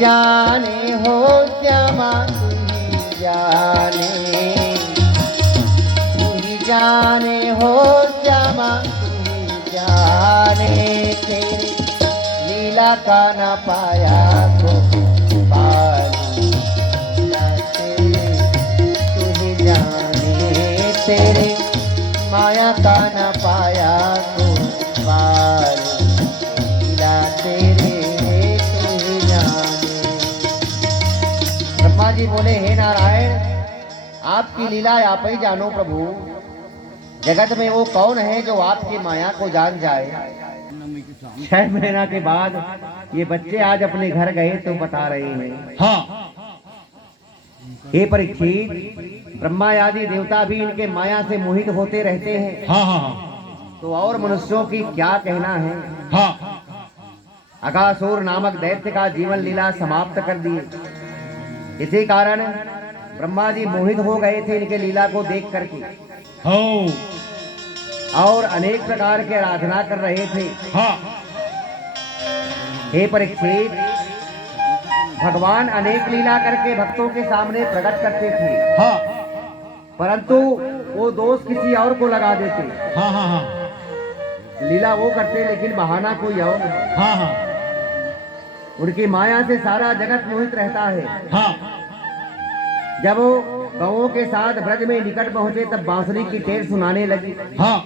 जाने हो श्यामा तू ही जाने, तू ही जाने हो श्यामा तू ही जाने, तेरी लीला का न पाया को पालू, तू ही जाने तेरे माया का न पाया को पालू, लीला तेरे तू ही जाने। ब्रह्मा जी बोले, हे नारायण, आपकी लीला आप ही जानो प्रभु। जगत में वो कौन है जो आपकी माया को जान जाए। 6 महीना के बाद ये बच्चे आज अपने घर गए तो बता रहे हैं। हाँ हे परीक्षित, ब्रह्मा आदि देवता भी इनके माया से मोहित होते रहते हैं। हाँ हाँ तो और मनुष्यों की क्या कहना है। हाँ अगासुर नामक दैत्य का जीवन लीला समाप्त कर दिए। इसी कारण ब्रह्मा जी मोहित हो गए थे इनके लीला को देख करके, हो और अनेक प्रकार के आराधना कर रहे थे। हाँ हे परीक्षित, भगवान अनेक लीला करके भक्तों के सामने प्रकट करते थे, हाँ परंतु वो दोष किसी और को लगा देते। हाँ हाँ हाँ लीला वो करते लेकिन बहाना कोई और। हाँ हाँ उनकी माया से सारा जगत मोहित रहता है। हाँ जब वो गौओं के साथ ब्रज में निकट पहुंचे तब बांसुरी की टेर सुनाने लगी। हाँ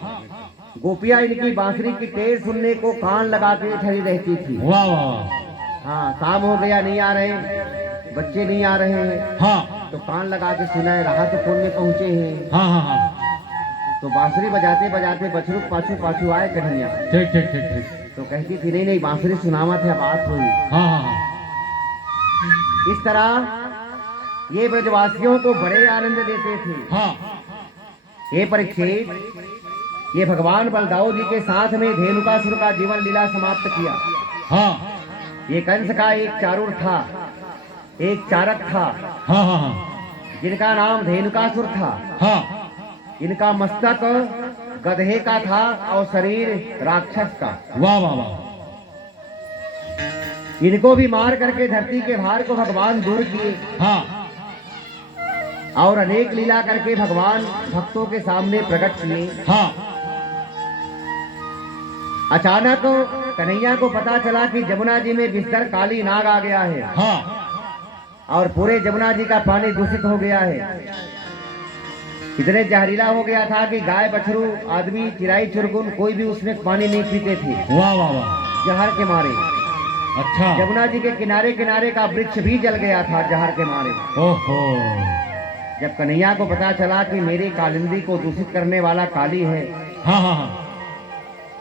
गोपियां इनकी बांसुरी की टेर सुनने को कान लगा के ठहरी रहती थी। वाह वाह हाँ, शाम हो गया, नहीं आ रहे, बच्चे नहीं आ रहे हैं, हाँ तो कान लगा के सुना है राहत कौन में पहुंचे हैं। हाँ हाँ हाँ तो बांसुरी बजाते बजाते बछरू पाछू पाछू आए कन्हैया। ठीक ठीक ठीक ठीक तो कहती थी, नहीं नहीं बांसुरी सुनावा थे, बात हुई। हाँ हाँ इस तरह ये ब्रजवासियों को बड़े आनंद देते थे। हाँ ये परीक्षित, ये भगवान बलदाऊ जी के साथ में धेनुकासुर का जीवन लीला समाप्त किया। हाँ ये कंस का एक चारूर था, एक चारक था, हाँ हाँ हाँ जिनका नाम धेनुकासुर था। हाँ इनका मस्तक गधे का था और शरीर राक्षस का। वाह वाह वाह इनको भी मार करके धरती के भार को भगवान दूर किए हाँ और अनेक लीला करके भगवान भक्तों के सामने प्रकट किए। हाँ अचानक कन्हैया को पता चला कि जमुना जी में बिस्तर काली नाग आ गया है हाँ और पूरे जमुना जी का पानी दूषित हो गया है। इतने जहरीला हो गया था कि गाय बछरू आदमी चिराई चुरगुन कोई भी उसमें पानी नहीं पीते थे, वाह वाह वाह जहर के मारे। अच्छा जमुना जी के किनारे किनारे का वृक्ष भी जल गया था जहर के मारे। ओहो जब कन्हैया को पता चला कि मेरी कालिंदी को दूषित करने वाला काली है, हाँ हाँ हाँ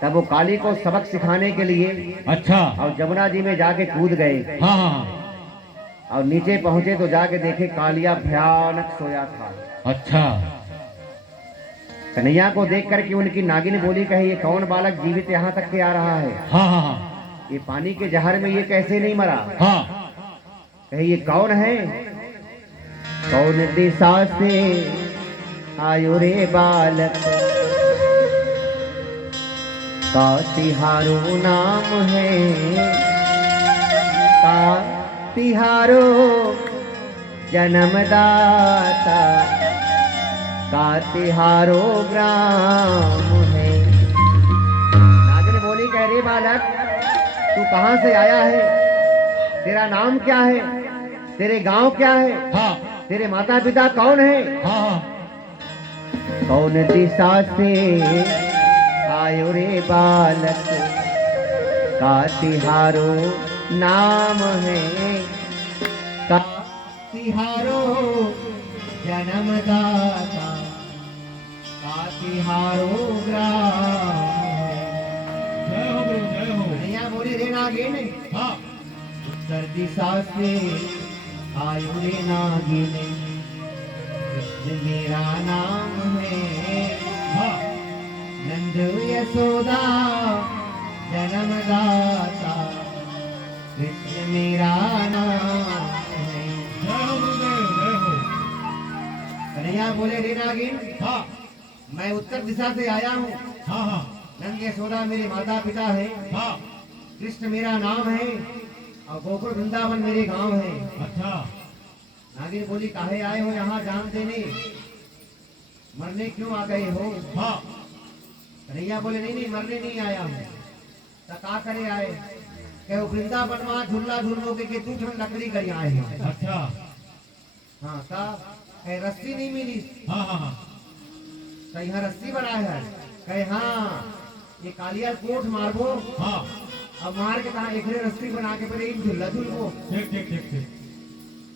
तब वो काली को सबक सिखाने के लिए अच्छा और जमुना जी में जाके कूद गए। हाँ हाँ और नीचे पहुंचे तो जाके देखे कालिया भयानक सोया था। अच्छा कन्हैया को देख करके उनकी नागिन बोली, कहे ये कौन बालक जीवित यहाँ तक के आ रहा है, हाँ हाँ हाँ ये पानी के जहर में ये कैसे नहीं मरा। हाँ कहे ये कौन है, कौन दिशा से आयो रे बालक, का तिहारो नाम है, का तिहारो जन्मदाता, का तिहारो ग्राम है। नागिन बोली, कह रे बालक तू कहाँ से आया है, तेरा नाम क्या है, तेरे गांव क्या है, हाँ तेरे माता पिता कौन है। हाँ कौन दिशा से आयो रे बालक, का तिहारो नाम है, का तिहारो जन्मदाता, का तिहारो ग्राम जय हो गुरु जय हो है। बोली रे नागिन, हाँ उत्तर दिशा से आयो रे नागिन, कृष्ण मेरा नाम है, हाँ नंद यशोदा जन्मदाता, कृष्ण मेरा नाम है। जय हो गुरुदेव जय हो कन्हैया बोले, रे नागिन हाँ मैं उत्तर दिशा से आया हूँ, हाँ हाँ नंद यशोदा मेरे माता पिता है, हाँ कृष्ण मेरा नाम है, और गोकुल वृंदावन मेरे गांव है। अच्छा नागिन बोली काहे आए हो यहाँ जान देने, मरने क्यों आ गए हो? हाँ कन्हैया बोले नहीं नहीं मरने नहीं आया हूँ। तो का करे आए? कहे वृंदावन में झूला झूलोगे के तू ठन लकड़ी कर आए हैं। अच्छा हाँ का कहे रस्सी नहीं मिली। हाँ हाँ हाँ तो यहाँ रस्सी बनाए है। कहे हाँ ये कालिया कोट मारबो, हाँ अब मार के कहा एक रस्सी बना के पहले झूला झूलबो। ठीक ठीक ठीक ठीक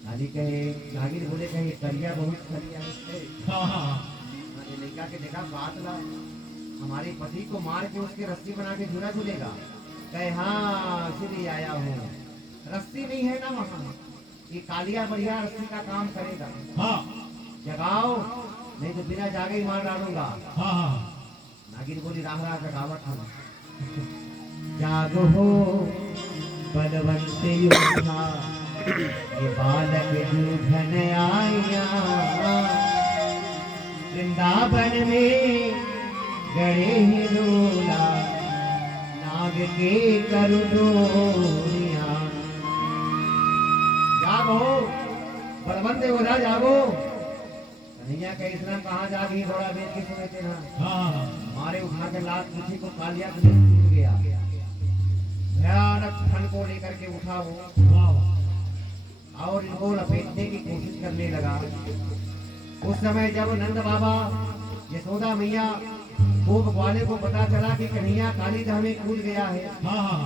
नागी कहे नागिन बोले कहे करिया बहुत करिया है। हाँ हाँ हाँ ये लड़का के देखा बात ला, हमारे पति को मार के उसके रस्सी बना के झूला झूलेगा। कहे हाँ इसीलिए आया हूँ। रस्सी नहीं है ना वहाँ, ये कालिया बढ़िया रस्सी का काम करेगा। हाँ जगाओ नहीं तो बिना जागे ही मार डालूंगा। हाँ हाँ नागिन बोली राह राह जगावट हम। जागो हो बलवंत योद्धा, ये बालक जूझन आया। वृंदावन में गड़े ही रोला, नाग के करु डोरिया। जागो बलवंत योद्धा जागो। कन्हैया के इस्लाम कहाँ जागी, थोड़ा बेच के सुने थे ना। हाँ हाँ मारे उठा के लात किसी को कालिया के टूट गया। भयानक फन को लेकर के उठा वो वाह वाह और इनको लपेटने की कोशिश करने लगा। उस समय जब नंद बाबा यशोदा मैया गोप ग्वाले को पता चला कि कन्हैया काली धाम में कूद गया है, हाँ हाँ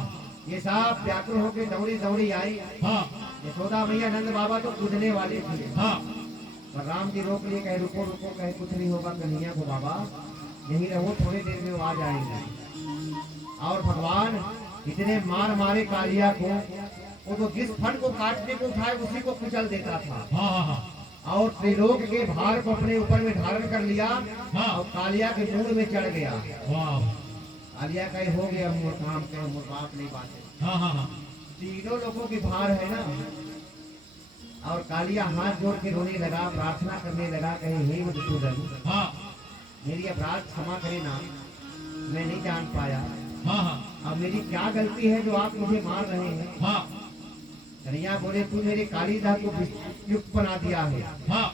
ये साहब व्याकुल होकर दौड़ी दौड़ी आई। हाँ यशोदा मैया नंद बाबा तो कूदने वाले थे, हाँ पर राम जी रोक लिए। कहे रुको रुको, कहे कुछ नहीं होगा कन्हैया को बाबा, यही रहो थोड़ी देर में वो आ जाएंगे। और भगवान इतने मार मारे कालिया को, वो तो जिस फन को काटने को उठाए उसी को कुचल देता था। हाँ हाँ और त्रिलोक के भार को अपने ऊपर में धारण कर लिया हाँ। और कालिया के मूड में चढ़ गया। वाह कालिया कहे हो गया मोर काम के, मोर बाप नहीं बात। हाँ हाँ हाँ तीनों लोगों की भार है ना। और कालिया हाथ जोड़ के रोने लगा, प्रार्थना करने लगा। कहे हे मधुसूदन, हाँ मेरी अपराध क्षमा करे ना, मैं नहीं जान पाया। हाँ हाँ अब मेरी क्या गलती है जो आप मुझे मार रहे हैं? हाँ कन्हैया बोले तू मेरे कालीदास को युक्त बना दिया है, हाँ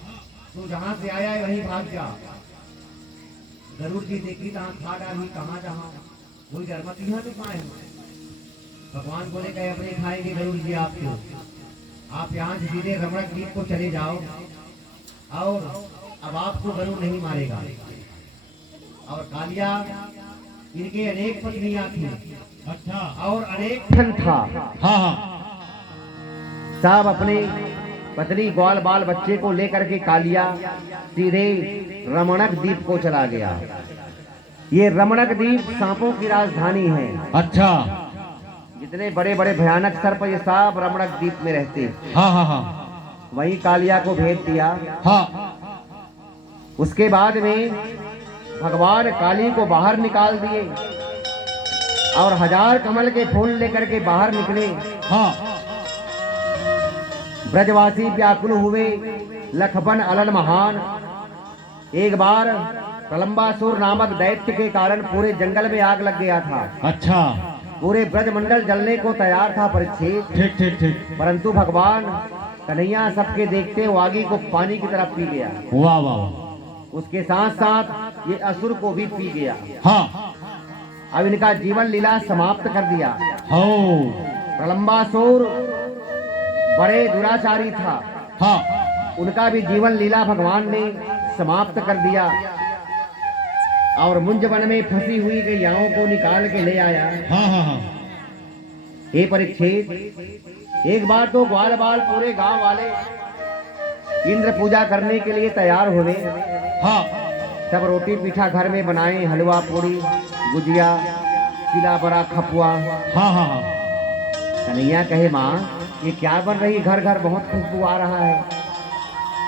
तू जहाँ से आया है वहीं भाग जा। गरुड़ जी देखी तहाँ खा डाली, कहाँ जहाँ वही गर्मती यहाँ तो पाए। भगवान बोले कहे अपने खाएंगे गरुड़ जी आपको, आप यहाँ से सीधे रमणक द्वीप को चले जाओ और अब आपको गरुड़ नहीं मारेगा। और कालिया इनके अनेक पत्नियां थी अच्छा और अनेक धन था। हाँ हाँ सब अपने पत्नी ग्वाल बाल बच्चे को लेकर के कालिया सीधे रमणक द्वीप को चला गया। ये रमणक द्वीप सांपों की राजधानी है। अच्छा जितने बड़े बड़े भयानक सर्प ये सब रमणक द्वीप में रहते हैं। हाँ हाँ हाँ वही कालिया को भेज दिया। हाँ उसके बाद में भगवान काली को बाहर निकाल दिए और 1000 कमल के फूल लेकर के बाहर निकले। हाँ ब्रजवासी व्याकुल हुए, लखपन अलन महान। एक बार प्रलंबासुर नामक दैत्य के कारण पूरे जंगल में आग लग गया था। अच्छा पूरे ब्रजमंडल जलने को तैयार था परीक्षित। ठीक ठीक ठीक परंतु भगवान कन्हैया सबके देखते वो आगे को पानी की तरफ पी गया। वाह वाह उसके साथ साथ ये असुर को भी पी गया। हाँ अब इनका जीवन लीला समाप्त कर दिया। हो प्रलंबासुर बड़े दुराचारी था, हाँ उनका भी जीवन लीला भगवान ने समाप्त कर दिया और मुंज वन में फंसी हुई गैयाओं को निकाल के ले आया। हाँ हाँ हाँ हे परीक्षित, एक बार तो ग्वाल बाल पूरे गांव वाले इंद्र पूजा करने के लिए तैयार हुए। हाँ सब रोटी पीठा घर में बनाए, हलवा पूड़ी गुजिया चिला बड़ा खपुआ। हाँ हाँ हाँ कन्हैया कहे माँ ये क्या बन रही, घर घर बहुत खुशबू आ रहा है।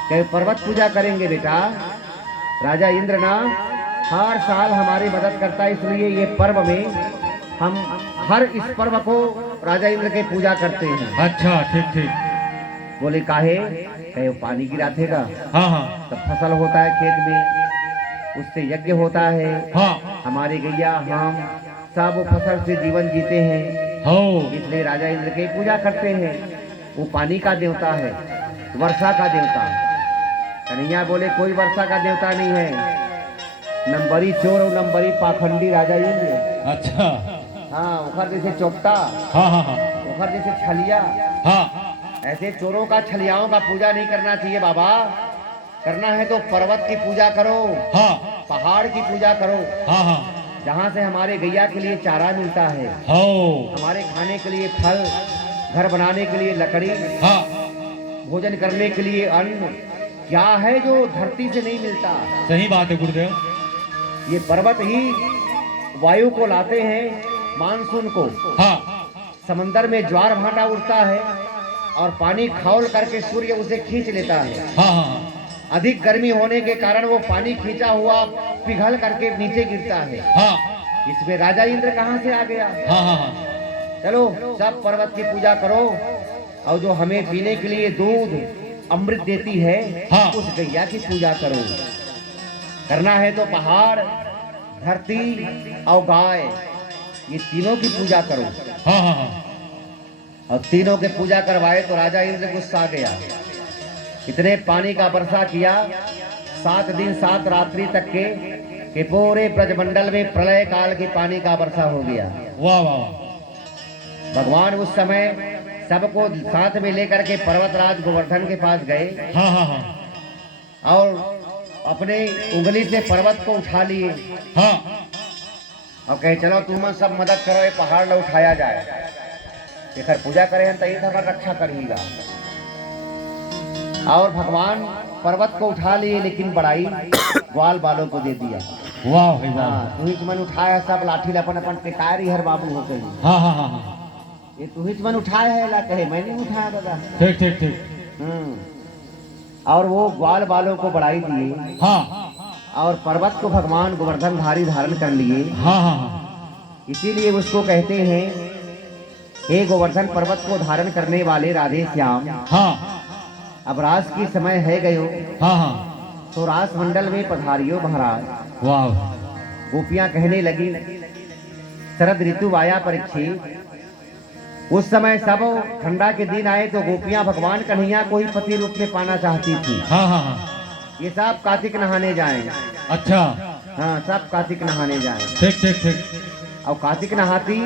कहे पर्वत पूजा करेंगे बेटा, राजा इंद्र ना हर साल हमारी मदद करता है, इसलिए ये पर्व में हम हर इस पर्व को राजा इंद्र के पूजा करते हैं। अच्छा ठीक ठीक बोले काहे? कहे वो पानी गिरातेगा, हाँ हाँ तब फसल होता है खेत में, उससे यज्ञ होता है। हाँ हमारे गैया हम सब वो फसल से जीवन जीते हैं, हो इसलिए राजा इंद्र की पूजा करते हैं। वो पानी का देवता है, वर्षा का देवता। कन्हैया बोले कोई वर्षा का देवता नहीं है, नंबरी चोर और नंबरी पाखंडी राजा इंद्र। अच्छा हाँ, उखर जैसे चौपटा, हाँ हाँ हाँ उखर जैसे छलिया, हाँ ऐसे चोरों का छलियाओं का पूजा नहीं करना चाहिए बाबा। करना है तो पर्वत की पूजा करो, हाँ पहाड़ की पूजा करो, हाँ हाँ जहाँ से हमारे गैया के लिए चारा मिलता है, हो हमारे खाने के लिए फल, घर बनाने के लिए लकड़ी, हाँ भोजन करने के लिए अन्न, क्या है जो धरती से नहीं मिलता। सही बात है गुरुदेव। ये पर्वत ही वायु को लाते हैं, मानसून को। हाँ समंदर में ज्वार भाटा उठता है और पानी खौल करके सूर्य उसे खींच लेता है। हाँ हाँ अधिक गर्मी होने के कारण वो पानी खींचा हुआ पिघल करके नीचे गिरता है। हाँ इसमें राजा इंद्र कहाँ से आ गया। हाँ हाँ चलो सब पर्वत की पूजा करो, और जो हमें पीने के लिए दूध अमृत देती है, हाँ। उस गैया की पूजा करो। करना है तो पहाड़, धरती और गाय, ये तीनों की पूजा करो। हाँ हाँ हाँ और तीनों के पूजा करवाए तो राजा इंद्र गुस्सा गया। इतने पानी का वर्षा किया, 7 दिन 7 रात्रि तक के पूरे ब्रजमंडल में प्रलय काल की पानी का वर्षा हो गया। वाह वाह वाह भगवान उस समय सबको साथ में लेकर के पर्वतराज गोवर्धन के पास गए हाँ हाँ हाँ और अपने उंगली से पर्वत को उठा लिए हाँ और कहे चलो तुम सब मदद करो, ये पहाड़ न उठाया जाए। देखकर पूजा करे हम तही हमारी रक्षा करेगा। और भगवान पर्वत को उठा लिए, लेकिन बड़ाई ग्वाल बालों को दे दिया। वाह भाई वाह हाँ, तू ही मन उठाया, सब लाठी अपन अपन टिकारी हर बाबू हो गई। हाँ हाँ हाँ हाँ ये तू ही मन उठाया है, ला कहे मैंने उठाया दादा। ठीक ठीक ठीक और वो ग्वाल बालों को बढ़ाई दिए हाँ और पर्वत को भगवान गोवर्धन धारी धारण कर लिए। हाँ हाँ हाँ इसीलिए उसको कहते हैं, हे गोवर्धन पर्वत को धारण करने वाले राधे श्याम, हाँ अब रास की समय है गयो, हाँ हाँ तो रास मंडल में पधारियो महाराज। वाह गोपियां कहने लगी, शरद ऋतु आया परीक्षित। उस समय सब ठंडा के दिन आए तो गोपियां भगवान कन्हैया को ही पति रूप में पाना चाहती थी। हाँ हाँ हाँ ये सब कार्तिक नहाने जाएं। अच्छा हाँ, सब कार्तिक नहाने जाएं। ठीक ठीक ठीक और कार्तिक नहाती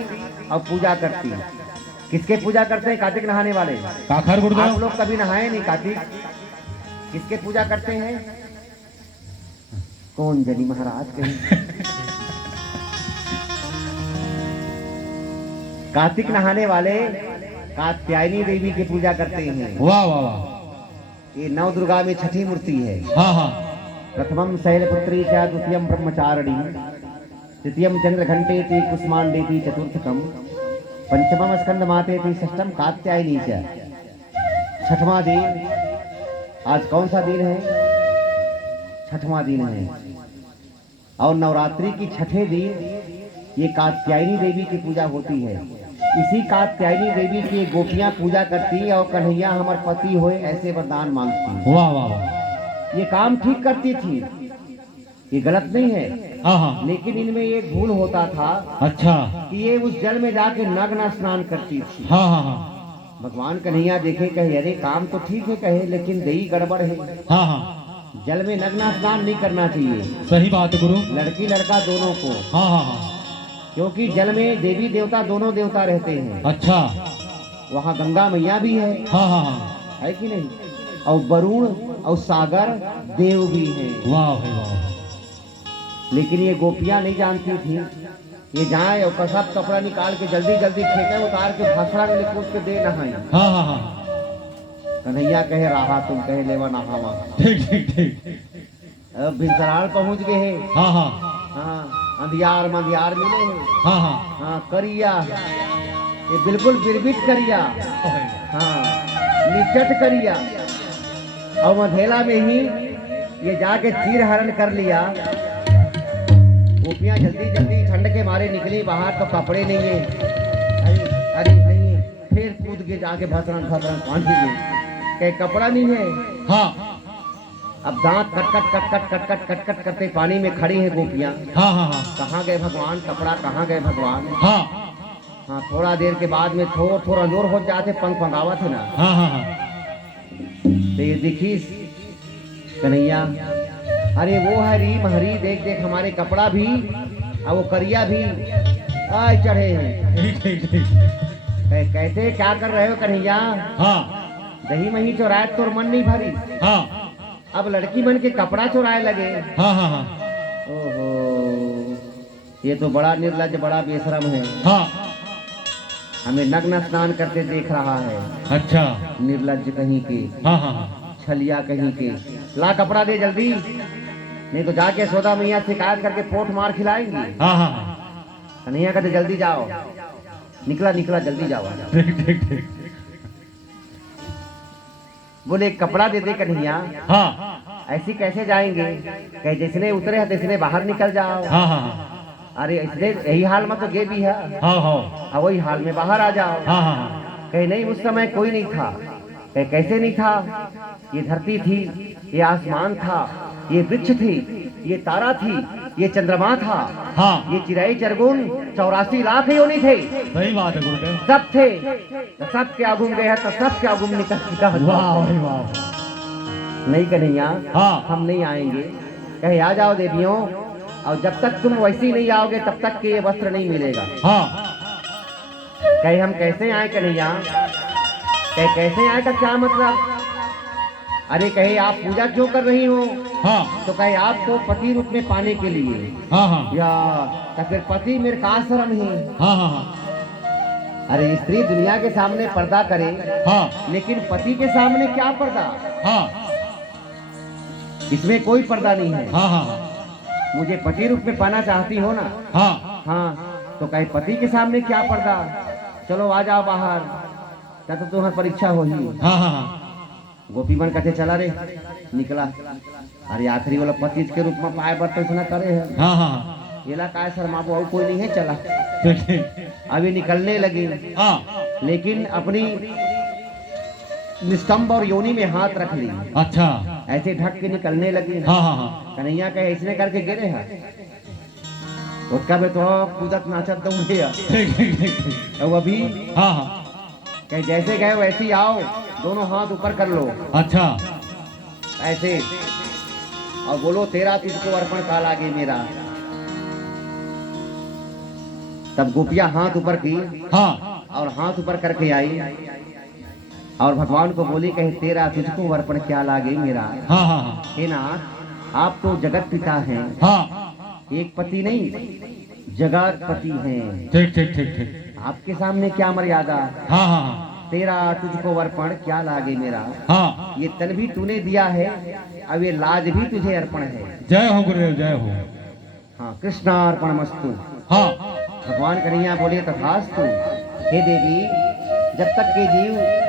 और पूजा करती। किसके पूजा करते हैं कार्तिक नहाने वाले? काखर आप गुरुदेव लोग कभी नहाए नहीं कार्तिक? किसके पूजा करते हैं? कौन जनी महाराज कहीं? कार्तिक नहाने वाले कात्यायनी देवी की पूजा करते हैं। वाह वाह वाह ये नव दुर्गा में छठी मूर्ति है। हाँ हाँ प्रथमम शैलपुत्री च, द्वितीयम ब्रह्मचारिणी, तृतीयम चंद्रघंटेति, कुष्मांडेति, चतुर्थकम पंचमम स्कंद मातेति, षष्ठम कात्यायनी च। छठवां दिन, आज कौन सा दिन है? छठवां दिन है। और नवरात्रि की छठे दिन ये कात्यायनी देवी की पूजा होती है। इसी कात्यायनी देवी की गोपियां पूजा करती और कन्हैया हमार पति होए ऐसे वरदान मांगती। वाह वाह वाह ये काम ठीक करती थी, ये गलत नहीं है, हाँ हाँ लेकिन इनमें एक भूल होता था अच्छा कि ये उस जल में जाके नग्न स्नान करती थी। हाँ हाँ हाँ भगवान कन्हैया देखे, कहे अरे काम तो ठीक है, कहे लेकिन दही गड़बड़ है, हाँ हाँ जल में नग्न स्नान नहीं करना चाहिए सही बात है गुरु लड़की लड़का दोनों को, हाँ हाँ हाँ क्योंकि जल में देवी देवता दोनों देवता रहते हैं। अच्छा वहाँ गंगा मैया भी है, हाँ हाँ हाँ है कि नहीं? और वरुण और सागर देव भी है। वाह भाई वाह लेकिन ये गोपियां नहीं जानती थी। ये जाए और कसब कपड़ा निकाल के जल्दी जल्दी फेंके, उतार के भाषड़ा में लिखूट के दे नहाई। हाँ हाँ हाँ कन्हैया कहे राहा, तुम कहे लेवा नहावा। ठीक ठीक ठीक अब भिनसराल पहुंच गए हैं। हाँ हाँ हाँ, अंधियार मंधियार मिले हैं। हाँ हाँ हाँ, करिया, ये बिल्कुल बिरबिट करिया, हाँ निचट करिया। और मधेला में ही ये जाके चीर हरण कर लिया। गोपियां जल्दी जल्दी ठंड के मारे निकली बाहर, तो कपड़े नहीं है, अरे अरे नहीं है, फिर कूद के जाके भसरन भसरन पहुंच गए, कहे कपड़ा नहीं है। हाँ अब दांत cut cut cut cut cut cut cut cut करते पानी में खड़ी है गोपियां। हाँ हाँ हाँ कहाँ गए भगवान? कपड़ा कहाँ गए भगवान? हाँ हाँ थोड़ा देर के बाद में थोड़ा जोर हो जाते पंख पंगावत है ना। हाँ हाँ हाँ तो ये देखिस कन्हैया, अरे वो हरी महरी देख देख हमारे कपड़ा भी और वो करिया भी आए चढ़े हैं। ठीक ठीक ठीक। कैसे क्या कर रहे हो कन्हैया? हाँ दही मही चुराए तो मन नहीं भरी, हाँ अब लड़की बन के कपड़ा चुराए लगे। हाँ हाँ हाँ ओहो, ये तो बड़ा निर्लज्ज बड़ा बेशरम है। हाँ। हमें नग्न स्नान करते देख रहा है। अच्छा। निर्लज्ज कहीं के, हाँ हाँ हाँ। छलिया कहीं के। ला कपड़ा दे जल्दी, नहीं तो जाके सौदा मैया शिकायत करके पोट मार खिलाएंगी। हाँ हाँ हाँ। कन्हैया कहते जल्दी जाओ, निकला निकला जल्दी जाओ। ठीक ठीक ठीक। बोले एक कपड़ा दे दे कन्हैया। हाँ ऐसी कैसे जाएंगे? कहे जिसने उतरे है तिसने बाहर निकल जाओ। हाँ हाँ अरे इसने यही हाल में तो गे भी है, हाँ हाँ अब वही हाल में बाहर आ जाओ। हाँ हाँ। कहे नहीं उस समय कोई नहीं था। कहे कैसे नहीं था? ये धरती थी, ये आसमान था, ये वृक्ष थी, ये तारा थी, ये चंद्रमा था, हाँ ये चिड़ै चरगुन 84 लाख योनि थे। सही बात है गुरुदेव। सब थे तो सब क्या गुम गए हैं, तो सब क्या गुम निकल चुका है। वाह भाई वाह। नहीं कन्हैया, हाँ हम नहीं आएंगे। कहे आ जाओ देवियों, और जब तक तुम वैसी नहीं आओगे तब तक के ये वस्त्र नहीं मिलेगा। हाँ। कहे हम कैसे आए कन्हैया? कहे कैसे आए का क्या मतलब? अरे कहे आप पूजा क्यों कर रही हो? हाँ तो कहे आपको पति रूप में पाने के लिए। हाँ हाँ या तो फिर पति मेरे का शर्म है? हाँ हाँ हाँ अरे स्त्री दुनिया के सामने पर्दा करे, हाँ लेकिन पति के सामने क्या पर्दा? हाँ इसमें कोई पर्दा नहीं है। हाँ हाँ मुझे पति रूप में पाना चाहती हो ना? हाँ हाँ तो कहे पति के सामने क्या पर्दा? चलो आ जाओ बाहर, तब तो तुम्हारी परीक्षा होगी। हाँ हाँ गोपी मन कहते चला रे, निकला। अरे आखिरी वाला पति के रूप में पाए बर्तन से न करे है। हाँ हाँ। ये ला काय शर्मा और कोई नहीं है, चला। ठीक ठीक। अभी निकलने लगी, हाँ लेकिन अपनी निस्तंभ और योनि में हाथ रख ली, अच्छा। ऐसे ढक के निकलने लगी। हाँ हाँ हाँ कन्हैया कहे इसने करके गिरे है, उसका भी तो कूदत नाचत दौड़े। ठीक ठीक ठीक। और अभी हाँ हाँ कहे जैसे गए वैसे ही आओ, दोनों हाथ ऊपर कर लो अच्छा। ऐसे, और बोलो तेरा तुझको अर्पण का लागे मेरा। तब गोपियां हाथ ऊपर की हाँ और हाथ ऊपर करके आई और भगवान को बोली कहे तेरा तुझको अर्पण क्या लागे मेरा। हाँ हाँ हाँ हे नाथ, आप तो जगत पिता हैं, हाँ। एक पति नहीं जगत पति हैं। ठीक ठीक ठीक ठीक। आपके सामने क्या मर्यादा? हाँ हाँ हाँ तेरा तुझको अर्पण क्या लागे मेरा। हाँ। ये तन भी तूने दिया है, अब ये लाज भी तुझे अर्पण है। जय हो गुरुदेव जय हो। हाँ कृष्णार्पण मस्तु। हाँ भगवान कन्हैया बोले तथास्तु। हे देवी, जब तक के जीव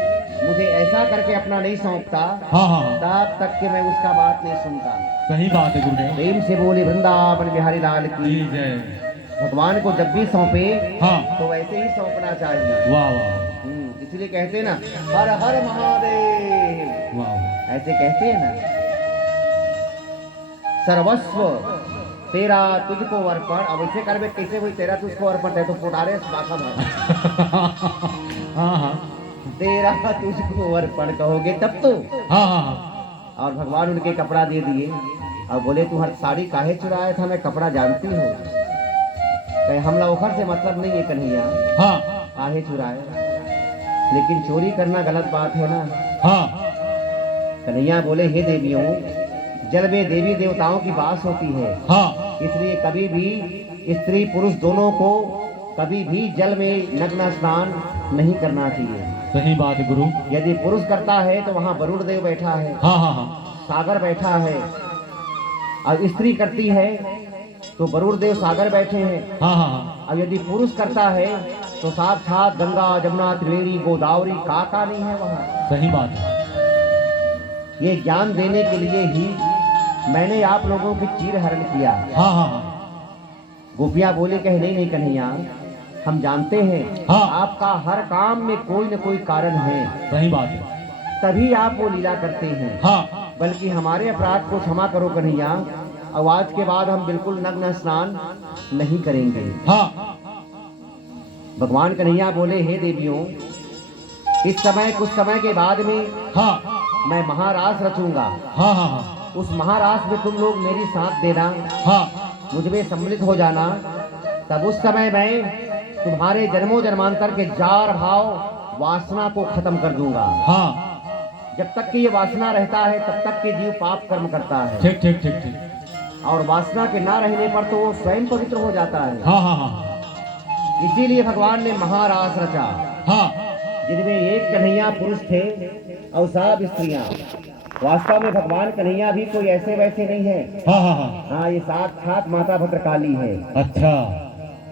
मुझे ऐसा करके अपना नहीं सौंपता, हाँ हाँ हाँ तब तक के मैं उसका बात नहीं सुनता। सही बात है गुरुदेव। प्रेम से बोले वृंदावन बिहारी लाल की जी जय। भगवान को जब भी सौंपे हाँ तो वैसे ही सौंपना चाहिए। वाह वाह इसलिए कहते हैं ना हर हर महादेव, वाह। ऐसे कहते हैं ना। सर्वस्व तेरा तुझको अर्पण। अब ऐसे कर बे कैसे कोई तेरा तुझको अर्पण है तो फुटारे बाखा हाँ हाँ तेरा तुझको अर्पण कहोगे तब तो। हाँ हाँ। और भगवान उनके कपड़ा दे दिए और बोले तू हर साड़ी काहे चुराया था? मैं कपड़ा जानती हूँ। कहे हमला उखर से मतलब नहीं है कन्हैया, हाँ काहे चुराए? लेकिन चोरी करना गलत बात है ना। हाँ कन्हैया बोले हे देवियों, जल में देवी देवताओं की वास होती है, हाँ। इसलिए कभी भी स्त्री पुरुष दोनों को कभी भी जल में नग्न स्नान नहीं करना चाहिए। सही बात है गुरु। यदि पुरुष करता है तो वहाँ वरुण देव बैठा है, हाँ हाँ हाँ सागर बैठा है, और स्त्री करती है तो वरुण देव सागर बैठे हैं। हाँ हाँ हाँ और यदि पुरुष करता है तो साक्षात गंगा जमुना त्रिवेणी गोदावरी का नहीं है वहाँ। सही बात है। ये ज्ञान देने के लिए ही मैंने आप लोगों की चीर हरण किया। हाँ हाँ हाँ गोपियां बोले कहे नहीं नहीं कन्हैया, हम जानते हैं हाँ। आपका हर काम में कोई न कोई कारण है, सही बात है। तभी आप वो लीला करते हैं। हाँ बल्कि हमारे अपराध को क्षमा करो कन्हैया, और आज के बाद हम बिल्कुल नग्न स्नान नहीं करेंगे। हाँ भगवान कन्हैया बोले, हे देवियों, इस समय कुछ समय के बाद में हाँ मैं महारास रचूंगा। हाँ हाँ हाँ उस महारास में तुम लोग मेरी साथ देना, हाँ मुझमें सम्मिलित हो जाना। तब उस समय मैं तुम्हारे जन्मों जन्मांतर के जार भाव वासना को खत्म कर दूंगा। हाँ जब तक कि ये वासना रहता है तब तक के जीव पाप कर्म करता है, ठीक ठीक ठीक ठीक। और वासना के ना रहने पर तो वो स्वयं पवित्र हो जाता है। हाँ हाँ हाँ इसीलिए भगवान ने महारास रचा, हाँ जिनमें एक कन्हैया पुरुष थे और सब स्त्रियां। वास्तव में भगवान कन्हैया भी कोई ऐसे वैसे नहीं है। हाँ हाँ हाँ। हाँ, ये साक्षात माता भद्रकाली है। अच्छा।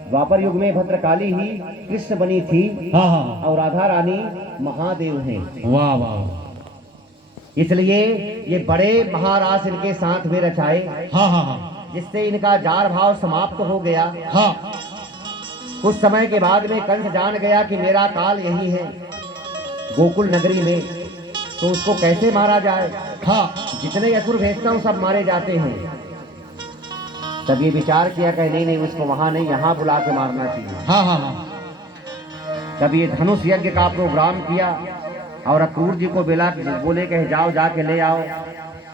द्वापर युग में भद्रकाली ही कृष्ण बनी थी, हाँ हाँ और राधा रानी महादेव हैं। वाह वाह। इसलिए ये बड़े महारास इनके साथ में रचाए, हाँ हाँ हाँ जिससे इनका जार भाव समाप्त हो गया। हाँ कुछ समय के बाद में कंस जान गया कि मेरा काल यही है गोकुल नगरी में, तो उसको कैसे मारा जाए। हाँ जितने असुर भेजता हूँ सब मारे जाते हैं। तब ये विचार किया कि नहीं नहीं, उसको वहां नहीं, यहाँ बुला के मारना चाहिए। हाँ हाँ हाँ तब ये धनुष यज्ञ का प्रोग्राम किया, और अक्रूर जी को बोले कि जाओ जाके ले आओ,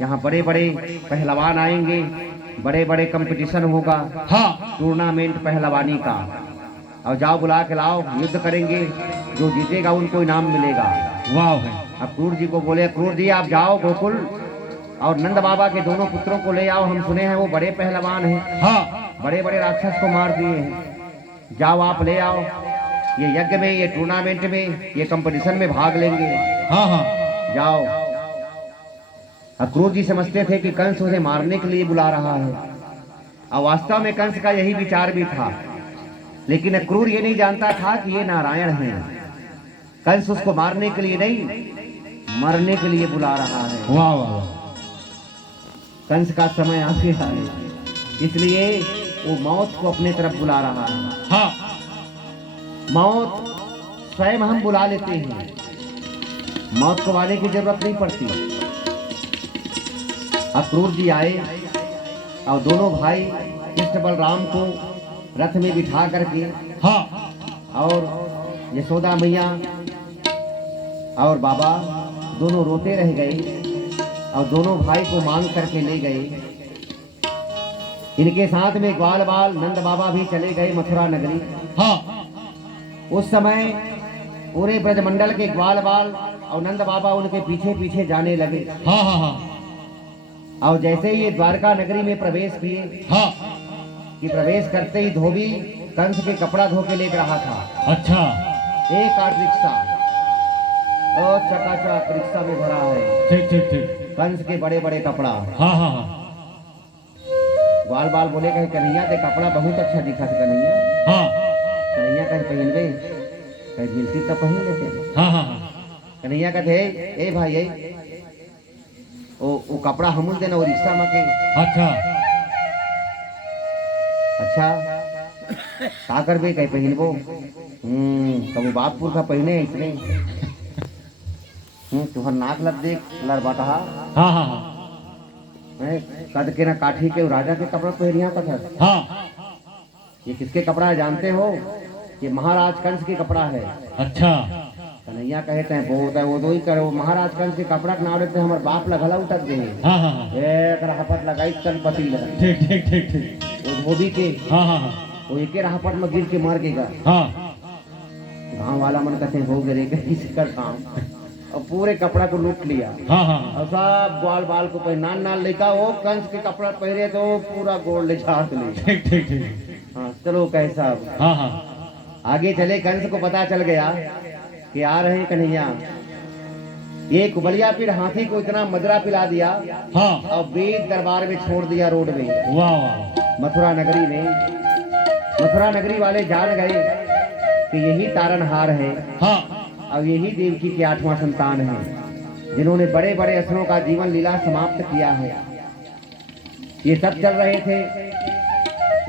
यहाँ बड़े बड़े पहलवान आएंगे, बड़े बड़े कंपटीशन होगा, हाँ टूर्नामेंट पहलवानी का, और जाओ बुला के लाओ, युद्ध करेंगे, जो जीतेगा उनको इनाम मिलेगा। वाह है। अक्रूर जी को बोले, अक्रूर जी आप जाओ गोकुल और नंद बाबा के दोनों पुत्रों को ले आओ, हम सुने हैं वो बड़े पहलवान हैं, हाँ बड़े बड़े राक्षस को मार दिए हैं। जाओ आप ले आओ, ये यज्ञ में, ये टूर्नामेंट में, ये कंपटीशन में भाग लेंगे। हाँ हाँ जाओ। अक्रूर जी समझते थे कि कंस उसे मारने के लिए बुला रहा है, और वास्तव में कंस का यही विचार भी था, लेकिन अक्रूर ये नहीं जानता था कि ये नारायण हैं। कंस उसको मारने के लिए नहीं, मरने के लिए बुला रहा है। वाह वाह। कंस का समय आ गया है, इसलिए वो मौत को अपने तरफ बुला रहा है। हाँ मौत स्वयं हम बुला लेते हैं, मौत को आने की जरूरत नहीं पड़ती। अक्रूर जी आए और दोनों भाई कृष्ण बलराम को रथ में बिठा करके, हाँ और यशोदा मैया और बाबा दोनों रोते रह गए, और दोनों भाई को मांग करके ले गए। इनके साथ में ग्वाल बाल नंद बाबा भी चले गए मथुरा नगरी। हाँ उस समय पूरे ब्रजमंडल के ग्वाल बाल और नंद बाबा उनके पीछे पीछे जाने लगे। हाँ हाँ हाँ और जैसे ही ये द्वारका नगरी में प्रवेश किए, हाँ कि प्रवेश करते ही धोबी कंस के कपड़ा धो के ले रहा था। अच्छा। एक आठ रिक्शा और चकाचक रिक्शा में भरा है ठीक ठीक ठीक। कंस के बड़े बड़े कपड़ा। हाँ हाँ हाँ ग्वाल बाल बोले कहे कन्हैया ते कपड़ा बहुत अच्छा दिखा था कन्हैया। हाँ कन्हैया कहे पहन गए, कहे मिलती तब पहन लेते। हाँ हाँ कन्हैया कहते ए भाई ए वो कपड़ा हमूल देना वो रिक्शा में के। अच्छा अच्छा का कर बे कहे पहनबो। कबू बापपुर का पहने इसने। तुहर नाक लग देख लड़बटा। हाँ हाँ हाँ कद के ना काठी के राजा के कपड़ा पहनिया का था। हाँ ये किसके कपड़ा है जानते हो? ये महाराज कंस के कपड़ा है। अच्छा। कन्हैया कहते हैं बहुत है वो दो ही करो महाराज कंस के कपड़ा के नाम देते हमारे बाप लगला उठक दे। हाँ हाँ हाँ एक राहपट लगाई तन पति लगा। ठीक ठीक ठीक ठीक। वो धोबी के हाँ हाँ हाँ वो एक राहपट में गिर के मार देगा। हाँ गाँव वाला मन कहते हैं हो गए इसका काम, और पूरे कपड़ा को लूट लिया। हाँ हाँ और सब ग्वाल बाल को पहनान नाल लेका वो कंस के कपड़ा पहरे तो पूरा गोड़ ले झाड़ ले। ठीक ठीक ठीक। हाँ चलो कैसा। हाँ हाँ आगे चले कंस को पता चल गया कि आ रहे हैं कन्हैया। ये कुबलिया पीर हाथी को इतना मदरा पिला दिया हाँ और वेद दरबार में छोड़ दिया रोड में। वाह वाह। मथुरा नगरी में मथुरा नगरी वाले जान गए कि यही तारनहार है हाँ और यही देवकी के 8वां संतान है, जिन्होंने बड़े बड़े असुरों का जीवन लीला समाप्त किया है। ये सब चल रहे थे,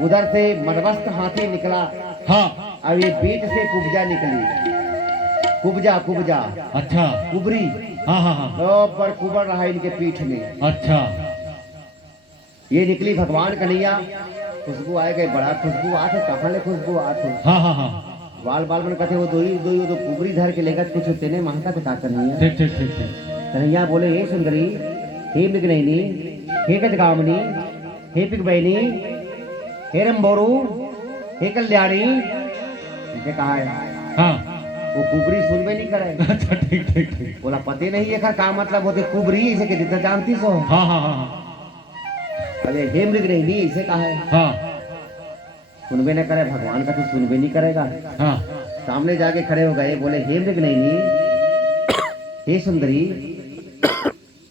उधर से मदमस्त हाथी निकला हाँ और ये बीच से कुब्जा निकली। कुब्जा कुब्जा अच्छा। कुबरी हाँ हाँ हाँ पर कुबर रहा इनके पीठ में। अच्छा। ये निकली भगवान कन्हैया, खुशबू आए गए, बड़ा खुशबू आते, कहाँ ले खुशबू आते। हाँ हाँ हाँ बाल बाल में कहते वो दो ही तो कुबरी धर के लेकर कुछ तेने महता पिता नहीं है। ठीक ठीक ठीक ठीक। कन्हैया बोले हे सुंदरी, हे मृगनयनी, हे गजगामिनी, हे पिगबैनी, हे रंबोरू, हे कल्याणी, इसे कहा है। हाँ। वो कुबरी सुनबे नहीं करे। अच्छा ठीक ठीक ठीक। बोला पते नहीं है का मतलब होते कुबरी, इसे के जितना जानती सो। हाँ हाँ हाँ। अरे हे मृगनयनी इसे कहा है। हाँ सुनबे न करे, भगवान का तो सुनबे नहीं करेगा। हाँ। सामने जाके खड़े हो गए, बोले हे मृगनयनी, हे सुंदरी।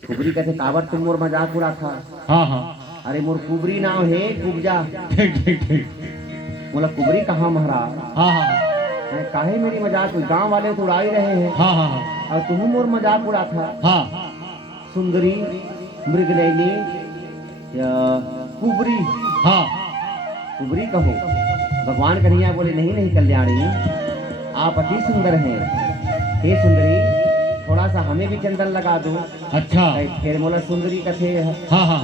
कुबरी कहते काबर तुम मोर मजाक उड़ा था। हाँ हाँ। अरे मोर कुबरी नाम है कुब्जा। ठीक ठीक ठीक। बोला कुबरी कहाँ महाराज। हाँ हाँ मैं काहे मेरी मजाक, गांव वाले तो उड़ा ही रहे हैं हाँ हाँ और तुम मोर मजाक उड़ा था। हाँ। सुंदरी, मृगनयनी, या कुबरी। हाँ। कुबरी कहो। भगवान कन्हैया बोले नहीं नहीं कल्याणी, आप अति सुंदर हैं। हे सुंदरी, थोड़ा सा हमें भी चंदन लगा दो। अच्छा। फिर बोला सुंदरी कथे। हाँ हाँ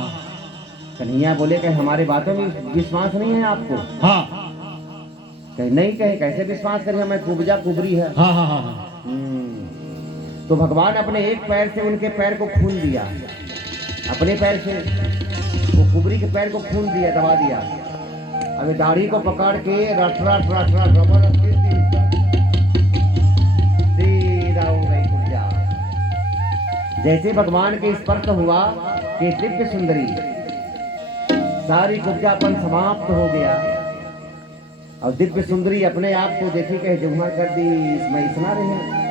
कन्हैया बोले कि हमारे बातों में विश्वास नहीं है आपको। हाँ। कहे नहीं, कहे कैसे विश्वास करें, मैं कुब्जा कुबरी है। हाँ हाँ हाँ। तो भगवान अपने एक पैर से उनके पैर को खून दिया, अपने पैर से वो कुबरी के पैर को खून दिया, दबा दिया। अबे दाढ़ी को पकड़ के रट रट रट रट रबर सीधा हो गई कुब्जा। जैसे भगवान के स्पर्श हुआ कि दिव्य सुंदरी सारी कुब्जापन समाप्त हो गया और दिव्य सुंदरी अपने आप को देखी कहे जुम्हा कर दी, इसमें इतना रहे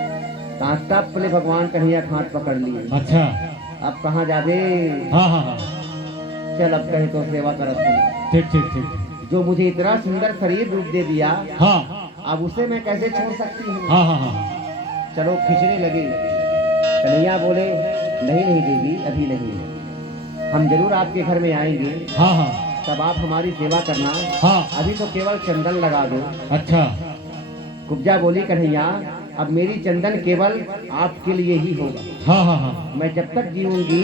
कांटा पले भगवान कन्हैया खाट पकड़ लिए। अच्छा। अब कहाँ जाबे। हाँ हाँ हाँ। चल अब कहे तो सेवा करत हूँ। ठीक ठीक ठीक। जो मुझे इतना सुंदर शरीर रूप दे दिया, हाँ। अब उसे मैं कैसे छोड़ सकती हूँ। हाँ हाँ हाँ। चलो खींचने लगे। कन्हैया बोले नहीं नहीं देवी, अभी नहीं, हम जरूर आपके घर में आएंगे। हाँ हाँ। तब आप हमारी सेवा करना। हाँ। अभी तो केवल चंदन लगा दो। अच्छा। कुब्जा बोली कन्हैया अब मेरी चंदन केवल आपके लिए ही होगा। हाँ हाँ हाँ। मैं जब तक जीऊंगी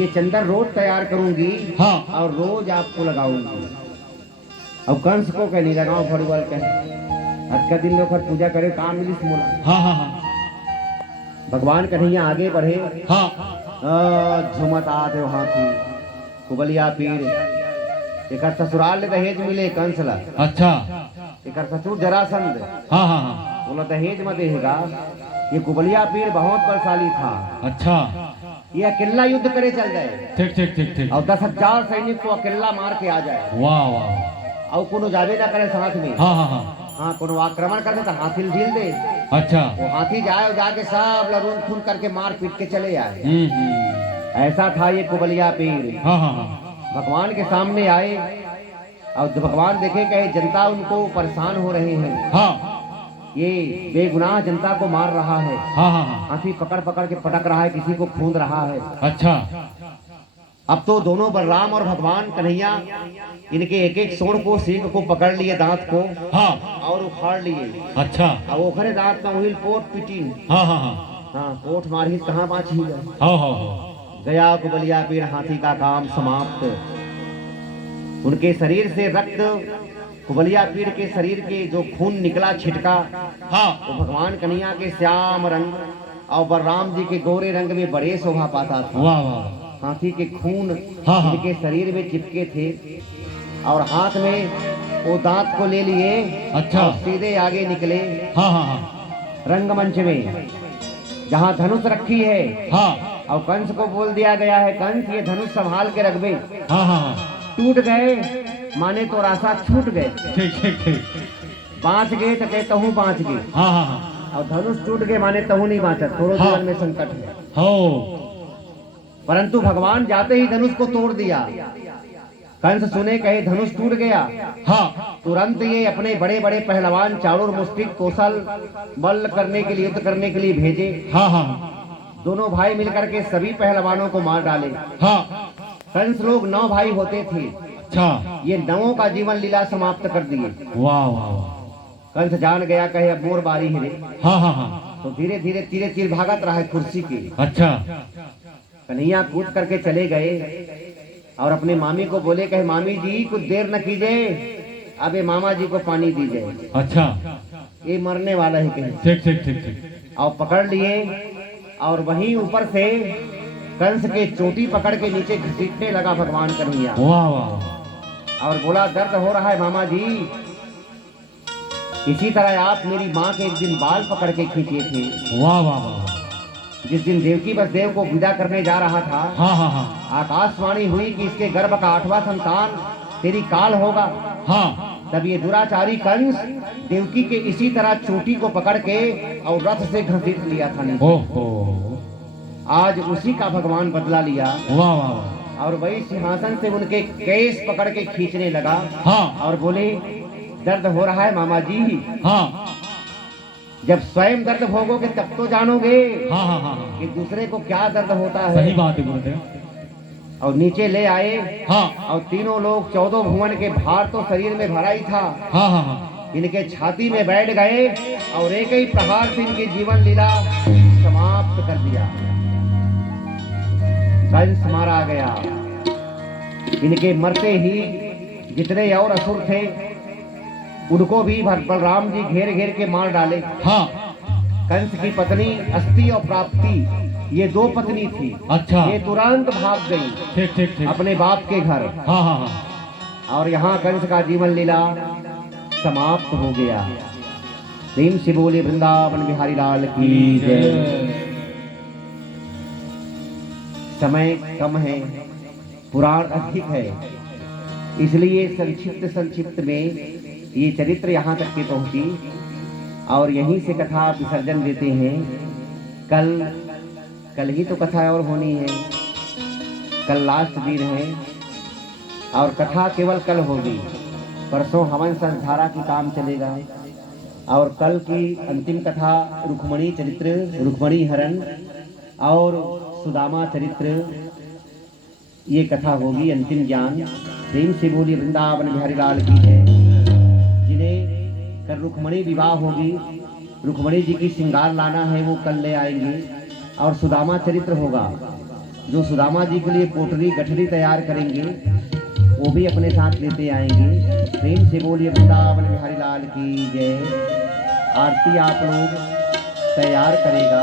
ये चंदन रोज तैयार करूंगी। हाँ। और रोज आपको लगाऊंगी। अब कंस को कह नहीं लगाओ फड़ुअल कह, आज का दिन लोग पूजा करे काम मिलिस मोला। हाँ हाँ हाँ। भगवान कन्हैया आगे बढ़े। हाँ। झुमत आते वहां की कुबलिया पीर एक ससुराल ले दहेज मिले कंस ला। अच्छा। एक ससुर जरासंध। हाँ हाँ हाँ। बोला दहेज मत देगा। ये कुबलिया पीर बहुत बलशाली था। अच्छा। ये अकेला युद्ध करे चल जाए ठीक ठीक ठीक ठीक। और 10,000 सैनिक को अकेला मार के आ जाए वाह वाह। और कोनो जावे ना करे साथ में। हाँ हाँ हाँ। हाँ कोनो आक्रमण कर दे तो हाथी ढील दे। अच्छा। वो हाथी जाए और जाके सब लरून खून करके मार पीट के चले आए। ऐसा था ये कुबलिया पीर। हाँ हाँ हाँ। भगवान के सामने आए और जब भगवान देखे कहे जनता उनको परेशान हो रहे हैं। हाँ। ये बेगुनाह जनता को मार रहा है। हाँ हाँ हाँ। हाथी पकड़ पकड़ के पटक रहा है, किसी को खूंद रहा है। अच्छा। अब तो दोनों बलराम और भगवान कन्हैया इनके एक एक सोड़ को सींग को पकड़ लिए, दांत को। हाँ। और उखाड़ लिए। अच्छा। अब ओखरे दांत में वही पोट पिटी। हाँ हाँ हाँ। हाँ पोट मारी कहाँ बाँची है। हाँ हाँ हाँ। गया कुबलिया पीर, हाथी का काम समाप्त। उनके शरीर से रक्त, कुबलिया पीर के शरीर के जो खून निकला छिटका, हाँ। वो भगवान कन्हैया के श्याम रंग और बलराम जी के गोरे रंग में बड़े शोभा पाता था। वाह वाह। हाथी के खून हाँ, हाँ। इनके शरीर में चिपके थे और हाथ में वो दांत को ले लिए। अच्छा। और सीधे आगे निकले हाँ हाँ हाँ। रंगमंच में जहाँ धनुष रखी है। हाँ। और कंस को बोल दिया गया है कंस ये धनुष संभाल के रखबे। हाँ हाँ हाँ। टूट गए माने तो रास्ता छूट गए, ठीक ठीक ठीक। बाँच गए तो कहता हूँ बाँच गए। हाँ हाँ हाँ। और धनुष टूट गए माने तहु नहीं बाँचा, थोड़ो हाँ। जीवन में संकट है। हो। परंतु भगवान जाते ही धनुष को तोड़ दिया। कंस सुने कहे धनुष टूट गया। हाँ। तुरंत ये अपने बड़े बड़े पहलवान चाणूर मुष्टिक कौशल बल करने के लिए, युद्ध करने के लिए भेजे। हाँ हाँ। दोनों भाई मिलकर के सभी पहलवानों को मार डाले। हाँ। कंस लोग 9 भाई होते थे, अच्छा। ये 9 का जीवन लीला समाप्त कर दिए। वाह वाह। कंस जान गया कहे अब मोर बारी है। हाँ हाँ हाँ। तो धीरे धीरे तीरे तीर भागत रहा है कुर्सी की। अच्छा। कन्हैया कूद करके चले गए और अपने मामी को बोले कहे मामी जी कुछ देर न कीजिए, अबे मामा जी को पानी दीजिए। अच्छा। ये मरने वाला है कहीं। ठीक ठीक ठीक ठीक। और पकड़ लिए और वहीं ऊपर से कंस के चोटी पकड़ के नीचे घसीटने लगा भगवान कन्हैया। वाह वाह। और बोला दर्द हो रहा है मामा जी, इसी तरह आप मेरी माँ के एक दिन बाल पकड़ के खींचे थे, वाह वाह वाह। जिस दिन देवकी वसुदेव को विदा करने जा रहा था। हाँ हाँ हाँ। आकाशवाणी हुई कि इसके गर्भ का 8वां संतान तेरी काल होगा। हाँ। तब ये दुराचारी कंस देवकी के इसी तरह चोटी को पकड़ के और रथ से घसीट लिया था नीचे। ओहो। आज उसी का भगवान बदला लिया। वाह वाह वाह। और वही सिंहासन से उनके केस पकड़ के खींचने लगा। हाँ। और बोले दर्द हो रहा है मामा जी। हाँ। जब स्वयं दर्द भोगोगे तब तो जानोगे हाँ हाँ हाँ। कि दूसरे को क्या दर्द होता है। सही बात है गुरुदेव। और नीचे ले आए। हाँ। और तीनों लोग 14 भुवन के भार तो शरीर में भरा ही था। हाँ हाँ हाँ। इनके छाती में बैठ गए और एक ही प्रहार से इनकी जीवन लीला समाप्त कर दिया। कंस मारा गया। इनके मरते ही जितने और असुर थे उनको भी बलराम जी घेर घेर के मार डाले। हाँ। कंस की पत्नी अस्ति और प्राप्ति, ये 2 पत्नी थी। अच्छा। ये तुरंत भाग गई ठीक ठीक ठीक। अपने बाप के घर। हाँ हाँ हाँ। और यहाँ कंस का जीवन लीला समाप्त हो गया। प्रेम से बोले वृंदावन बिहारी लाल की जय। समय कम है, पुराण अधिक है, इसलिए संक्षिप्त में ये चरित्र यहाँ तक के पहुंची और यहीं से कथा विसर्जन देते हैं। कल ही तो कथा और होनी है, कल लास्ट दिन है और कथा केवल कल होगी। परसों हवन संधारा की काम चलेगा और कल की अंतिम कथा रुक्मणी चरित्र, रुक्मणी हरण और सुदामा चरित्र, ये कथा होगी अंतिम ज्ञान। प्रेम से बोली वृंदावन बिहारी लाल की है। जिन्हें कल रुक्मणी विवाह होगी, रुक्मणी जी की श्रृंगार लाना है, वो कल ले आएंगे। और सुदामा चरित्र होगा, जो सुदामा जी के लिए पोटली गठरी तैयार करेंगे वो भी अपने साथ लेते आएंगे। प्रेम से बोलिए वृंदावन बिहारी लाल की जय। आरती आप लोग तैयार करेगा।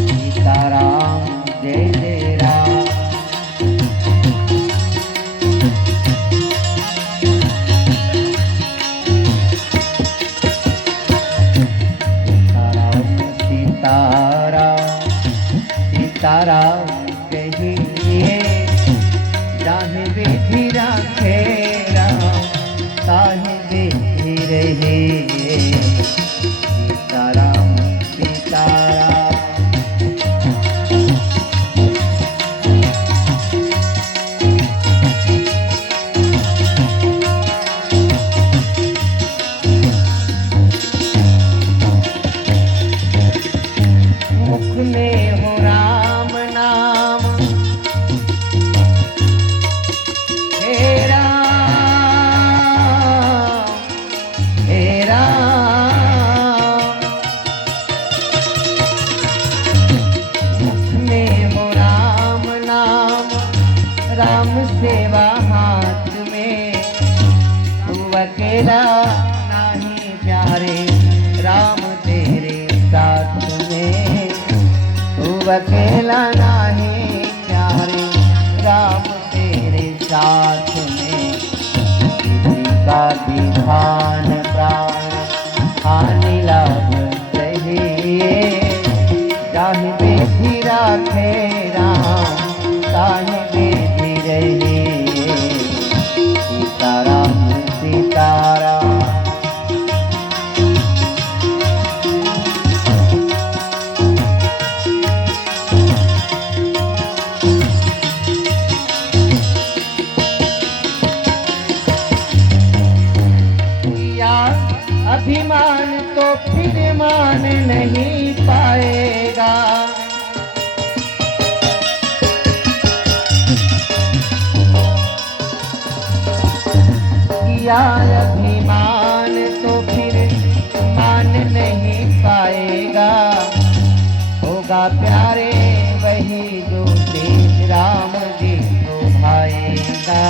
सीताराम जय जय राम। सीताराम सीताराम कहिए, जाहि विधि राखे राम ताहि विधि रहे। सीताराम सीताराम। मुख में हो राम नाम, हे राम हे राम। मुख में हो राम नाम, राम सेवा हाथ में। तू अकेला नहीं प्यारे, राम तेरे साथ में। तू अकेला नहीं प्यारे, राम तेरे साथ में। किसी का विधान प्राण हानि लाभ चाहिए, जाहि विधि राखे राम ताहि विधि रहे। सीताराम सीताराम। मान नहीं पाएगा। किया अभिमान तो फिर मान नहीं पाएगा। होगा प्यारे वही जो श्री राम जी को भाएगा।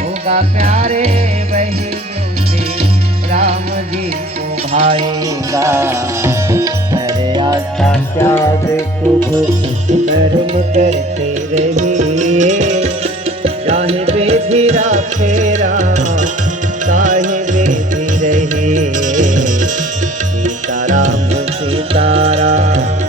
होगा प्यारे वही जो श्री राम जी को भाएगा। अरे आशा त्याग शुभ कर्म करते रहिए। चाहे बेधिरा फेरा चाहे बेधि रहे। सीताराम सीताराम